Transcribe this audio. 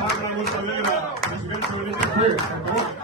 Habla, no se alegra. Presidente Benito Juez, por favor.